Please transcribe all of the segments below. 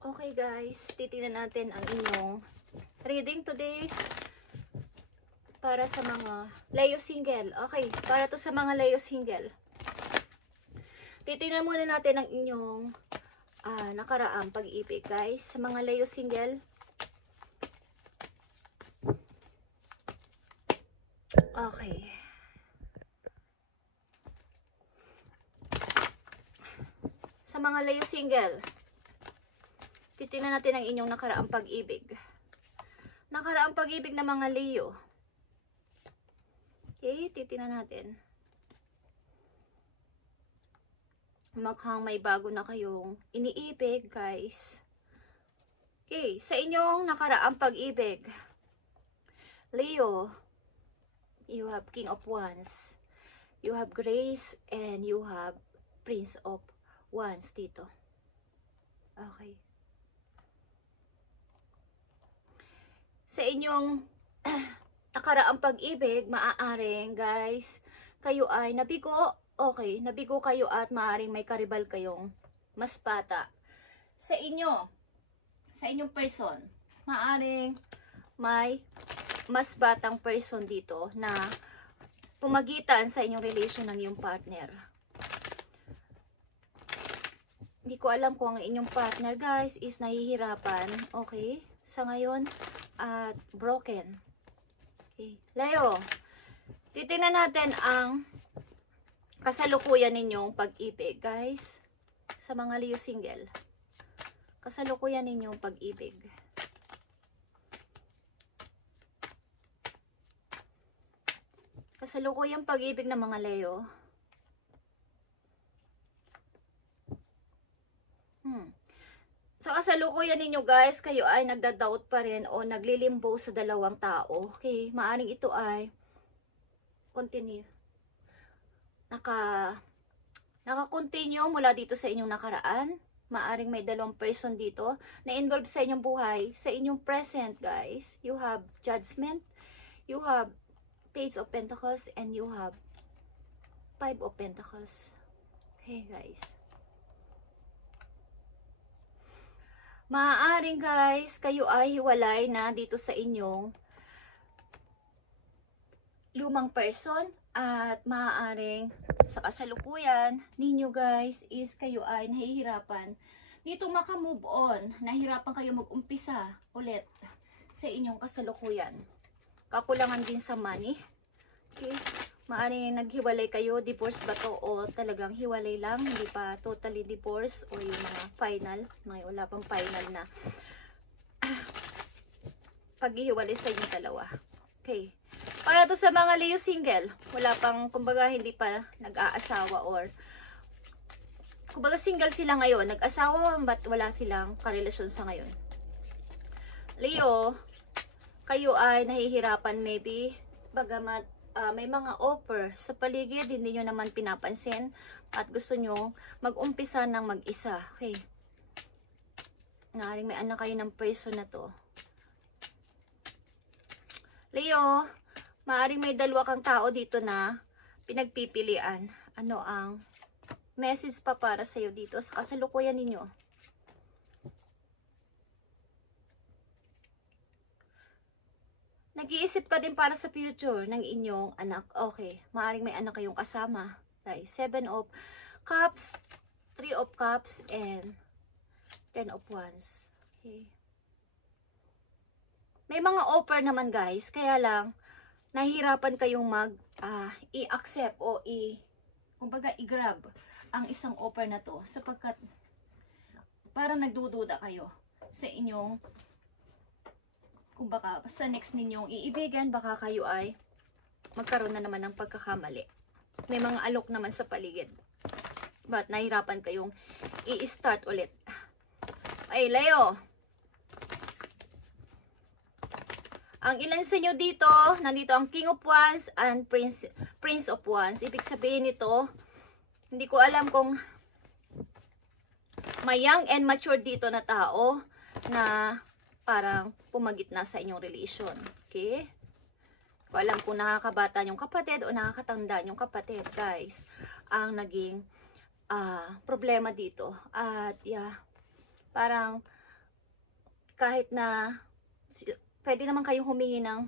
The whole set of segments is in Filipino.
Okay guys, titingnan natin ang inyong reading today para sa mga Leo single. Okay, para to sa mga Leo single. Titingnan muna natin ang inyong nakaraang pag-ibig guys sa mga Leo single. Okay. Sa mga Leo single, titingnan natin ang inyong nakaraang pag-ibig. Nakaraang pag-ibig ng mga Leo. Okay, titingnan natin. Mukhang may bago na kayong iniibig, guys. Okay, sa inyong nakaraang pag-ibig, Leo, you have King of Wands, you have Grace, and you have Prince of Wands dito. Okay. Sa inyong nakaraang pag-ibig, maaaring guys, kayo ay nabigo, okay, nabigo kayo at maaaring may karibal kayong mas bata. Sa inyong person, maaaring may mas batang person dito na pumagitan sa inyong relation ng iyong partner. Hindi ko alam kung ang inyong partner guys is nahihirapan, okay, sa ngayon at broken. Okay. Leo, titingnan natin ang kasalukuyan ninyong pag-ibig, guys. Sa mga Leo single. Kasalukuyan ninyong pag-ibig. Kasalukuyang pag-ibig ng mga Leo. Sa kasalukuyan ninyo guys, kayo ay nagda-doubt pa rin o naglilimbo sa dalawang tao. Okay, maaring ito ay continue. Naka-continue mula dito sa inyong nakaraan. Maaring may dalawang person dito na involved sa inyong buhay, sa inyong present guys. You have Judgment, you have Page of Pentacles, and you have Five of Pentacles. Okay guys. Maaaring guys, kayo ay hiwalay na dito sa inyong lumang person at maaaring sa kasalukuyan ninyo guys is kayo ay nahihirapan dito maka-move on. Nahihirapan kayo mag-umpisa ulit sa inyong kasalukuyan. Kakulangan din sa money. Okay. Maaaring naghiwalay kayo, divorce ba to o talagang hiwalay lang, hindi pa totally divorce o yung mga final, wala pang final na paghihiwalay sa inyong dalawa. Okay. Para to sa mga Leo single, wala pang, kumbaga hindi pa nag-aasawa or kumbaga single sila ngayon, nag-asawa but wala silang karelasyon sa ngayon. Leo, kayo ay nahihirapan maybe, bagamat may mga offer sa paligid, hindi nyo naman pinapansin at gusto nyo mag-umpisa ng mag-isa. Okay. Ngaaring may anak kayo ng person na to. Leo, maaring may dalawa kang tao dito na pinagpipilian. Ano ang message pa para sa'yo dito sa kasalukuyan ninyo? Nag-iisip ka din para sa future ng inyong anak. Okay, maaaring may anak kayong kasama. Like 7 of Cups, 3 of Cups, and 10 of Wands. Okay. May mga offer naman guys, kaya lang nahihirapan kayong i-accept o kumbaga i-grab ang isang offer na to sapagkat parang nagdududa kayo sa inyong kumbaga sa next ninyong iibigan, baka kayo ay magkaroon na naman ng pagkakamali. May mga alok naman sa paligid. But nahirapan kayong i-start ulit. Ay, Leo. Ang ilan sa inyo dito, nandito ang King of Wands and Prince of Wands. Ibig sabihin nito, hindi ko alam kung may young and mature dito na tao na parang pumagitna sa inyong relation. Okay? Ko alam kung nakakabata yung kapatid o nakakatanda yung kapatid, guys. Ang naging problema dito. At yeah, parang kahit na pwede naman kayong humingi ng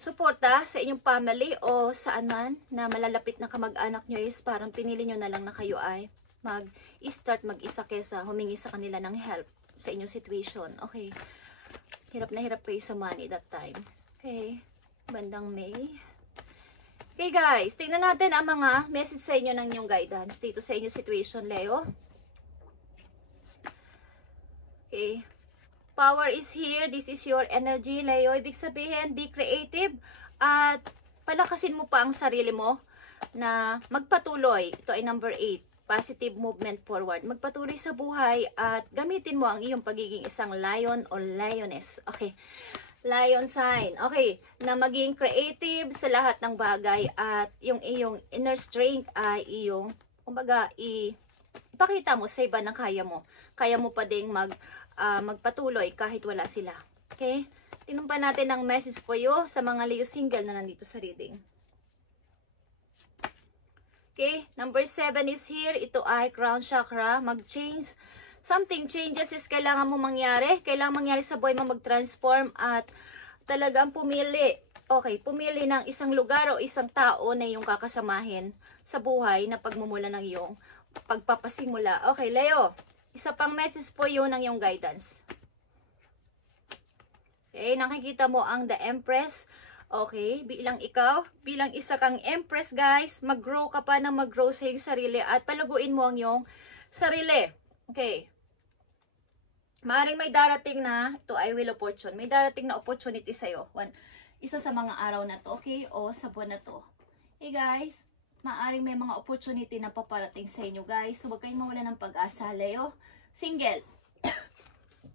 suporta sa inyong family o saan man na malalapit na kamag-anak nyo is parang pinili nyo na lang na kayo ay mag-start mag-isa kesa humingi sa kanila ng help sa inyong situation. Okay. Hirap na hirap kayo sa money that time. Okay. Bandang May. Okay guys, tingnan natin ang mga message sa inyo ng inyong guidance dito sa inyong situation, Leo. Okay. Power is here. This is your energy, Leo. Ibig sabihin, be creative at palakasin mo pa ang sarili mo na magpatuloy. Ito ay number 8. Positive movement forward. Magpatuloy sa buhay at gamitin mo ang iyong pagiging isang lion o lioness. Okay. Lion sign. Okay. Na maging creative sa lahat ng bagay at yung iyong inner strength ay iyong, kumbaga, ipakita mo sa iba na kaya mo. Kaya mo pa ding magpatuloy kahit wala sila. Okay? Tinumpa natin ang message for you sa mga Leo single na nandito sa reading. Okay? Number 7 is here. Ito ay crown chakra. Mag-change. Something changes is kailangan mo mangyari. Kailangan mangyari sa buhay mo mag-transform at talagang pumili. Okay, pumili ng isang lugar o isang tao na iyong kakasamahin sa buhay na pagmumula ng iyong pagpapasimula. Okay, Leo. Isa pang message po yun ng iyong guidance. Okay, nakikita mo ang The Empress. Okay, bilang ikaw, bilang isa kang Empress guys, mag-grow ka pa na mag-grow sa iyong sarili at palaguin mo ang iyong sarili. Okay. Maaaring may darating na, ito ay Wheel of Fortune, may darating na opportunity sa'yo. Isa sa mga araw na to, okay? O sa buwan na to. Hey guys, maaaring may mga opportunity na paparating sa inyo guys. So huwag kayong mawala ng pag-asa, Leo. Single.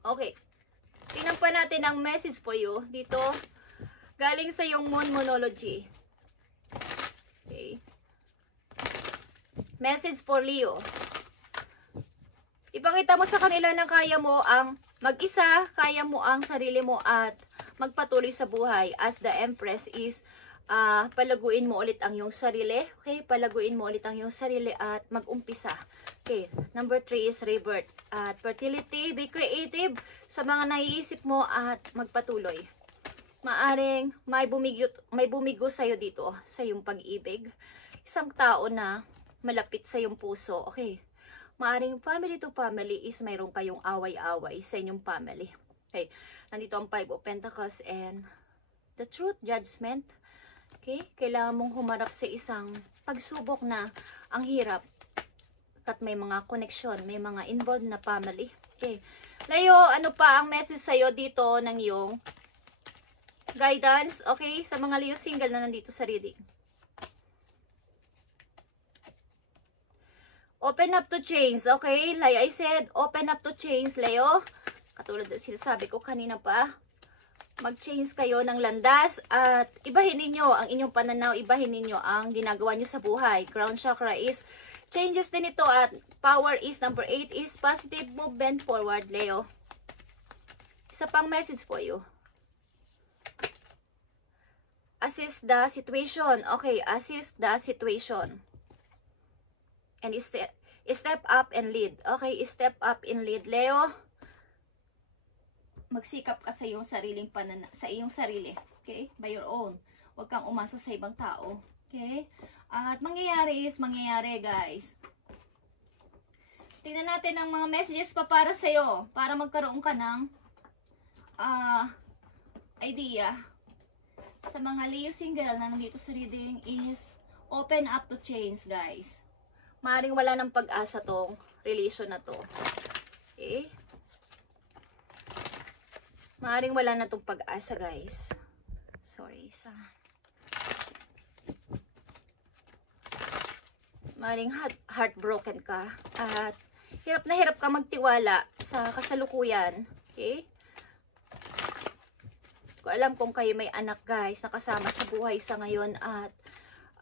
Okay. Tingnan pa natin ang message for you dito. Galing sa yung Moon Monology. Okay. Message for Leo. Ipakita mo sa kanila na kaya mo ang mag-isa, kaya mo ang sarili mo at magpatuloy sa buhay as the Empress is palaguin mo ulit ang iyong sarili. Okay, palaguin mo ulit ang iyong sarili at mag-umpisa. Okay, number 3 is rebirth. At fertility, be creative sa mga naiisip mo at magpatuloy. Maaring may bumigo sa'yo dito sa iyong pag-ibig. Isang tao na malapit sa iyong puso. Okay, maaring family to family is mayroon kayong away-away sa inyong family. Okay, nandito ang 5 of Pentacles and the truth, judgment. Okay, kailangan mong humarap sa isang pagsubok na ang hirap at may mga connection, may mga involved na family. Okay, Leo, ano pa ang message sa'yo dito ng iyong guidance? Okay, sa mga Leo single na nandito sa reading. Open up to change. Okay, like I said, open up to change, Leo. Katulad na sinasabi ko kanina pa, mag-change kayo ng landas at ibahin ninyo ang inyong pananaw, ibahin ninyo ang ginagawa nyo sa buhay. Crown chakra is changes din ito at power is number 8 is positive movement forward, Leo. Isa pang message for you. Assist the situation. Okay, assist the situation. And step up and lead. Okay, step up and lead, Leo. Magsikap ka sa iyong sariling sa iyong sarili. Okay? By your own. Huwag kang umasa sa ibang tao. Okay? At mangyayari, guys. Tingnan natin ang mga messages pa para sa iyo para magkaroon ka ng idea. Sa mga Leo single na nandito sa reading is open up to change, guys. Maaring wala ng pag-asa tong relation na to. Okay? Maaring wala na itong pag-asa, guys. Sorry, maaring heartbroken ka. At hirap na hirap ka magtiwala sa kasalukuyan. Okay? Ko alam kung kayo may anak, guys, na kasama sa buhay sa ngayon at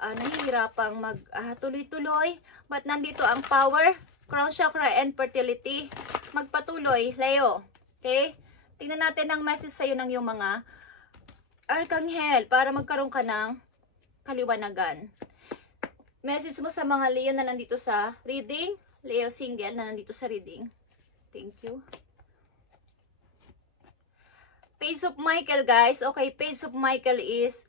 nahihirapang tuloy-tuloy. But nandito ang power, crown chakra, and fertility. Magpatuloy, Leo. Okay? Tingnan natin ang message sa'yo ng iyong mga arkanghel para magkaroon ka ng kaliwanagan. Message mo sa mga Leo na nandito sa reading. Leo single na nandito sa reading. Thank you. Page of Michael, guys. Okay, Page of Michael is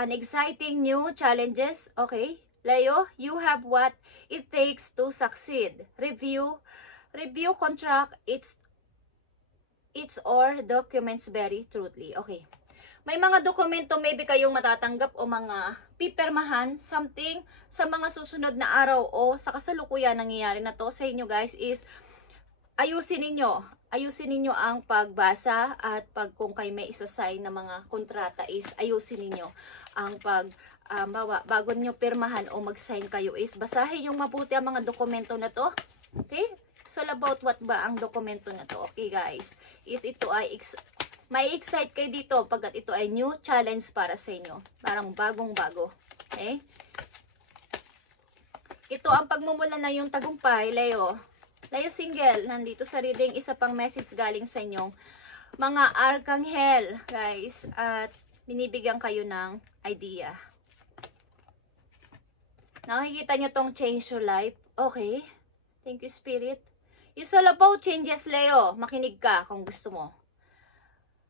an exciting new challenges. Okay, Leo, you have what it takes to succeed. Review contract, its or documents very truthfully. Okay. May mga dokumento maybe kayong matatanggap o mga pipirmahan, something sa mga susunod na araw o sa kasalukuyan nangyayari na to sa inyo guys is ayusin ninyo ang pagbasa at kung kayo may isa-sign na mga kontrata is ayusin ninyo ang bago nyo pirmahan o mag-sign kayo is basahin yung mabuti ang mga dokumento na to. Okay? So about what ba ang dokumento na to? Okay guys, is ito ay may excite kayo dito pagkat ito ay new challenge para sa inyo. Parang bagong-bago. Okay? Ito ang pagmumula na yung tagumpay, Leo. Leo single, nandito sa reading, isa pang message galing sa inyong mga arkanghel, guys. At binibigyan kayo ng idea. Nakikita nyo tong change your life. Okay. Thank you, Spirit. It's all about changes, Leo. Makinig ka kung gusto mo.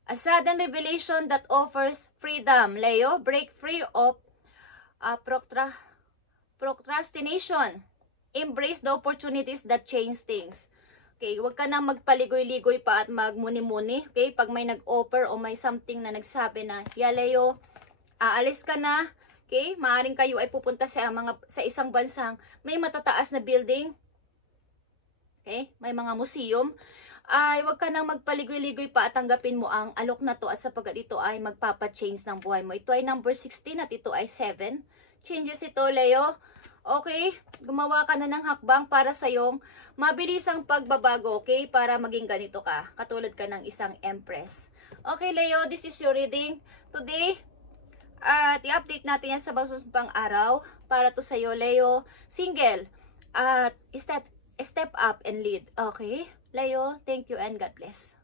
A sudden revelation that offers freedom. Leo, break free of procrastination. Embrace the opportunities that change things. Okay, huwag ka na magpaligoy-ligoy pa at magmuni-muni. Okay, pag may nag-offer o may something na nagsabi na, yeah, Leo, aalis ka na. Okay, maaaring kayo ay pupunta sa isang bansang may matataas na building. Okay, may mga museum. Ay wag ka nang magpaligoy-ligoy pa at tanggapin mo ang alok na to at sapagkat ito ay magpapa-change ng buhay mo. Ito ay number 16 at ito ay 7. Changes ito, Leo. Okay? Gumawa ka na ng hakbang para sa iyong mabilisang pagbabago, okay? Para maging ganito ka. Katulad ka ng isang empress. Okay, Leo, this is your reading today. At i-update natin yan sa susunod pang araw. Para to sa iyo, Leo, single. At step up and lead. Okay? Leo, thank you and God bless.